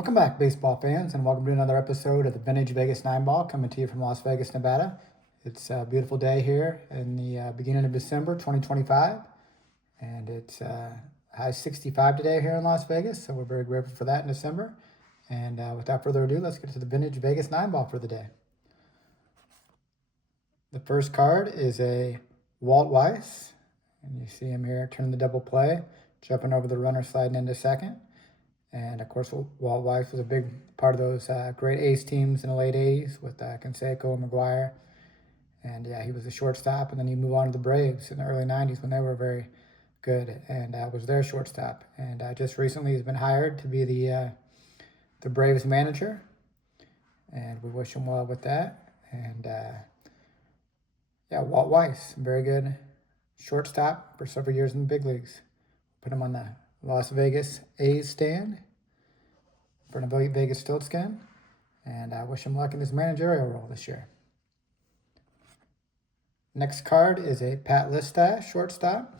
Welcome back, baseball fans, and welcome to another episode of the Vintage Vegas 9 Ball coming to you from Las Vegas, Nevada. It's a beautiful day here in the beginning of December 2025, and it's high 65 today here in Las Vegas, so we're very grateful for that in December. And without further ado, let's get to the Vintage Vegas 9 Ball for the day. The first card is a Walt Weiss, and you see him here turning the double play, jumping over the runner, sliding into second. And of course, Walt Weiss was a big part of those great ace teams in the late 80s with Canseco and McGuire. And yeah, he was a shortstop, and then he moved on to the Braves in the early 90s when they were very good, and was their shortstop. And just recently he's been hired to be the Braves manager, and we wish him well with that. And yeah, Walt Weiss, very good shortstop for several years in the big leagues. Put him on the Las Vegas A's stand for the VEGASTILTSKIN, and I wish him luck in his managerial role this year. Next card is a Pat Listash shortstop,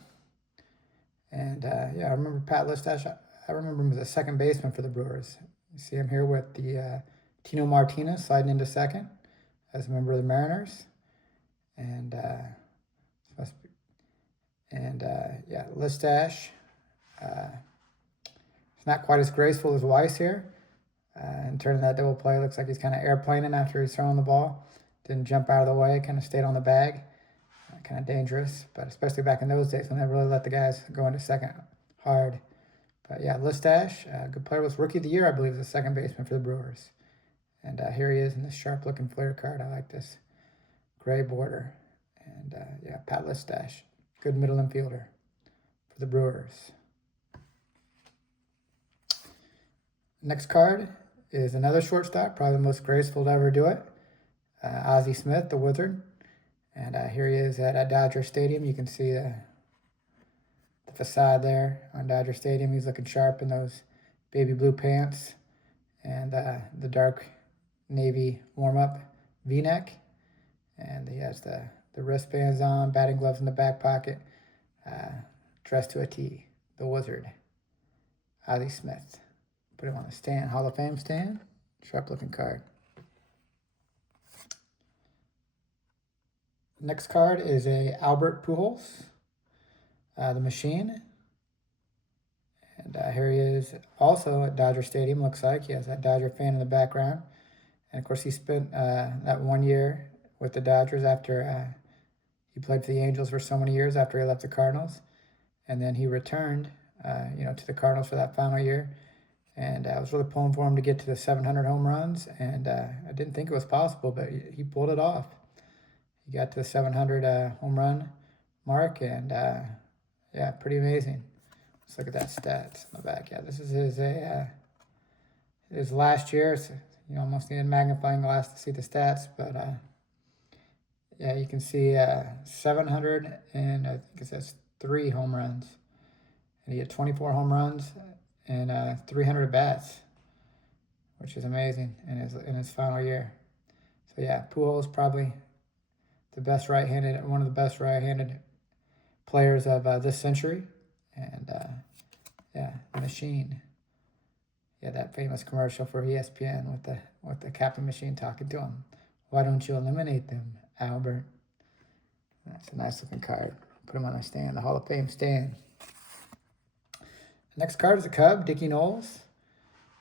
and yeah, I remember Pat Listash. I remember him as a second baseman for the Brewers. You see him here with the Tino Martinez sliding into second as a member of the Mariners, and yeah, Listash. It's not quite as graceful as Weiss here. And turning that double play, looks like he's kind of airplaning after he's throwing the ball. Didn't jump out of the way, kind of stayed on the bag. Kind of dangerous, but especially back in those days when they really let the guys go into second hard. But yeah, Listash, good player, was Rookie of the Year, I believe, as a second baseman for the Brewers. And here he is in this sharp-looking flare card. I like this gray border. And yeah, Pat Listash, good middle infielder for the Brewers. Next card is another shortstop, probably the most graceful to ever do it. Ozzie Smith, the Wizard. And here he is at Dodger Stadium. You can see the facade there on Dodger Stadium. He's looking sharp in those baby blue pants and the dark navy warm-up V-neck. And he has the wristbands on, batting gloves in the back pocket, dressed to a T. The Wizard, Ozzie Smith. Put him on the stand, Hall of Fame stand. Sharp-looking card. Next card is a Albert Pujols, the Machine. And here he is also at Dodger Stadium, looks like. He has that Dodger fan in the background. And, of course, he spent that 1 year with the Dodgers after he played for the Angels for so many years after he left the Cardinals. And then he returned, to the Cardinals for that final year. And I was really pulling for him to get to the 700 home runs. And I didn't think it was possible, but he pulled it off. He got to the 700 home run mark, and yeah, pretty amazing. Let's look at that stats on the back. Yeah, this is his last year. So, you almost need a magnifying glass to see the stats, but yeah, you can see 700 and I think it says 3 home runs, and he had 24 home runs and 300 at bats, which is amazing in his final year. So yeah, Pujols probably one of the best right-handed players of this century. And yeah, the Machine. Yeah, that famous commercial for ESPN with the Captain Machine talking to him. Why don't you eliminate them, Albert? That's a nice looking card. Put him on the stand, the Hall of Fame stand. Next card is a Cub, Dickie Knowles.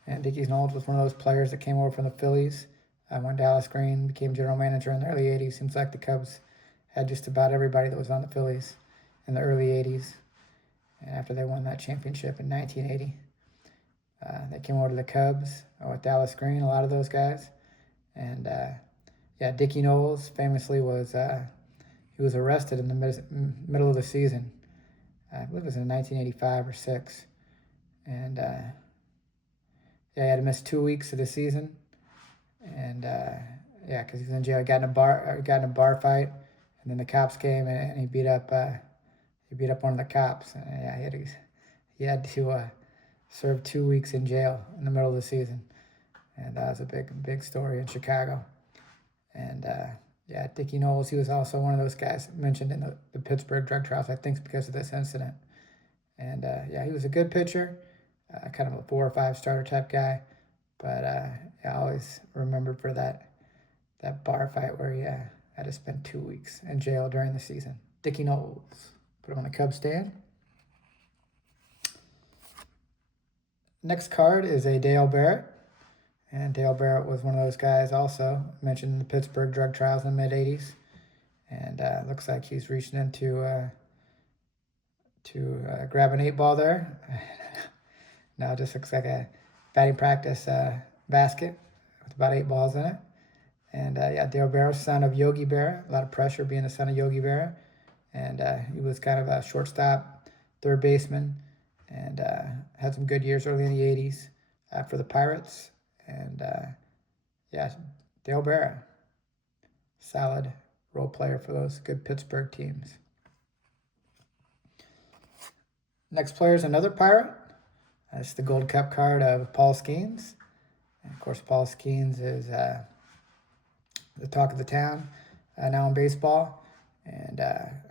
And Dickie Knowles was one of those players that came over from the Phillies. When Dallas Green became general manager in the early 80s, seems like the Cubs had just about everybody that was on the Phillies in the early 80s. And after they won that championship in 1980, they came over to the Cubs with Dallas Green, a lot of those guys. And yeah, Dickie Knowles famously he was arrested in the middle of the season. I believe it was in 1985 or 6. And yeah, he had to miss 2 weeks of the season. And yeah, because he was in jail, got in a bar fight, and then the cops came and he beat up one of the cops. And yeah, he had to serve 2 weeks in jail in the middle of the season, and that was a big story in Chicago. And yeah, Dickie Knowles, he was also one of those guys mentioned in the Pittsburgh drug trials, I think, because of this incident. And yeah, he was a good pitcher, kind of a 4 or 5 starter type guy. But I always remember for that bar fight where he had to spend 2 weeks in jail during the season. Dickie Knowles. Put him on the Cubs stand. Next card is a Dale Barrett. And Dale Barrett was one of those guys also mentioned in the Pittsburgh drug trials in the mid-'80s. And looks like he's reaching into to grab an 8-ball there. Now it just looks like a batting practice basket with about 8 balls in it. And yeah, Dale Barrett, son of Yogi Berra. A lot of pressure being the son of Yogi Berra. And he was kind of a shortstop, third baseman, and had some good years early in the 80s for the Pirates. And yeah, Dale Barrett, solid role player for those good Pittsburgh teams. Next player is another Pirate. It's the Gold Cup card of Paul Skeens. And of course, Paul Skeens is the talk of the town now in baseball. And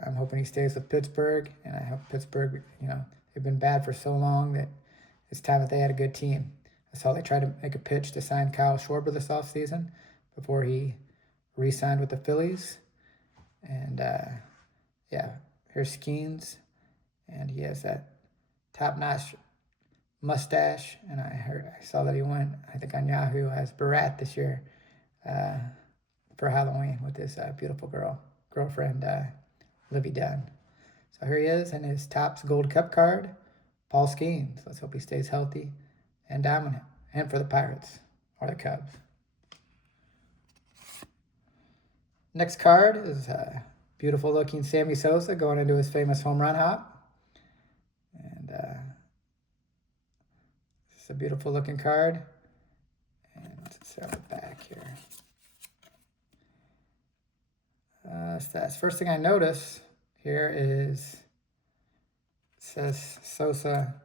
I'm hoping he stays with Pittsburgh. And I hope Pittsburgh, they've been bad for so long that it's time that they had a good team. I saw they tried to make a pitch to sign Kyle Schwarber this offseason before he re-signed with the Phillies. And yeah, here's Skeens. And he has that top-notch mustache. And I saw that he went, I think on Yahoo, as Barat this year for Halloween with his beautiful girlfriend, Livy Dunn. So here he is in his Topps Gold Cup card, Paul Skeens. Let's hope he stays healthy and dominant, and for the Pirates or the Cubs. Next card is beautiful-looking Sammy Sosa going into his famous home run hop. And it's a beautiful-looking card. And let's see on the back here. That's first thing I notice here is it says Sosa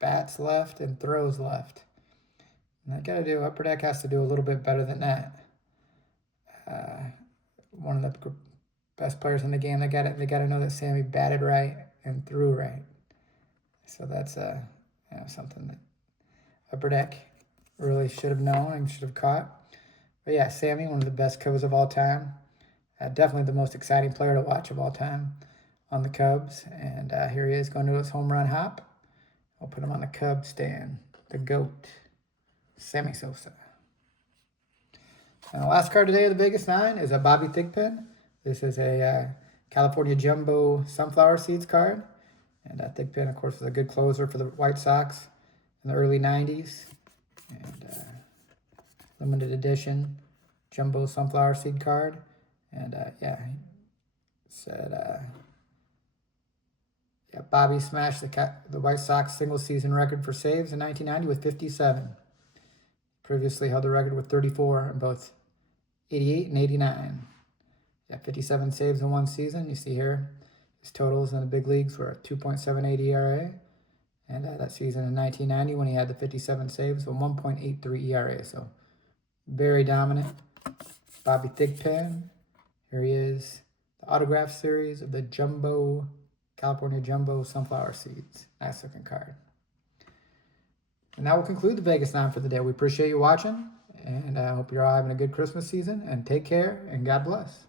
bats left and throws left. And Upper Deck has to do a little bit better than that. One of the best players in the game, they got to know that Sammy batted right and threw right. So that's something that Upper Deck really should have known and should have caught. But yeah, Sammy, one of the best Cubs of all time. Definitely the most exciting player to watch of all time on the Cubs. And here he is going to his home run hop. I'll put him on the Cubs stand. The GOAT, Sammy Sosa. And the last card today of the Vegas 9 is a Bobby Thigpen. This is a California Jumbo Sunflower Seeds card. And Thigpen, of course, was a good closer for the White Sox in the early 90s. And limited edition Jumbo Sunflower Seed card. And yeah, he said, yeah, Bobby smashed the White Sox single-season record for saves in 1990 with 57. Previously held the record with 34 in both 88 and 89. Yeah, 57 saves in one season. You see here, his totals in the big leagues were a 2.78 ERA. And that season in 1990 when he had the 57 saves, a 1.83 ERA. So very dominant. Bobby Thigpen. Here he is. The autograph series of the California Jumbo Sunflower Seeds. Nice looking card. And that will conclude the Vegas 9 for the day. We appreciate you watching, and I hope you're all having a good Christmas season, and take care, and God bless.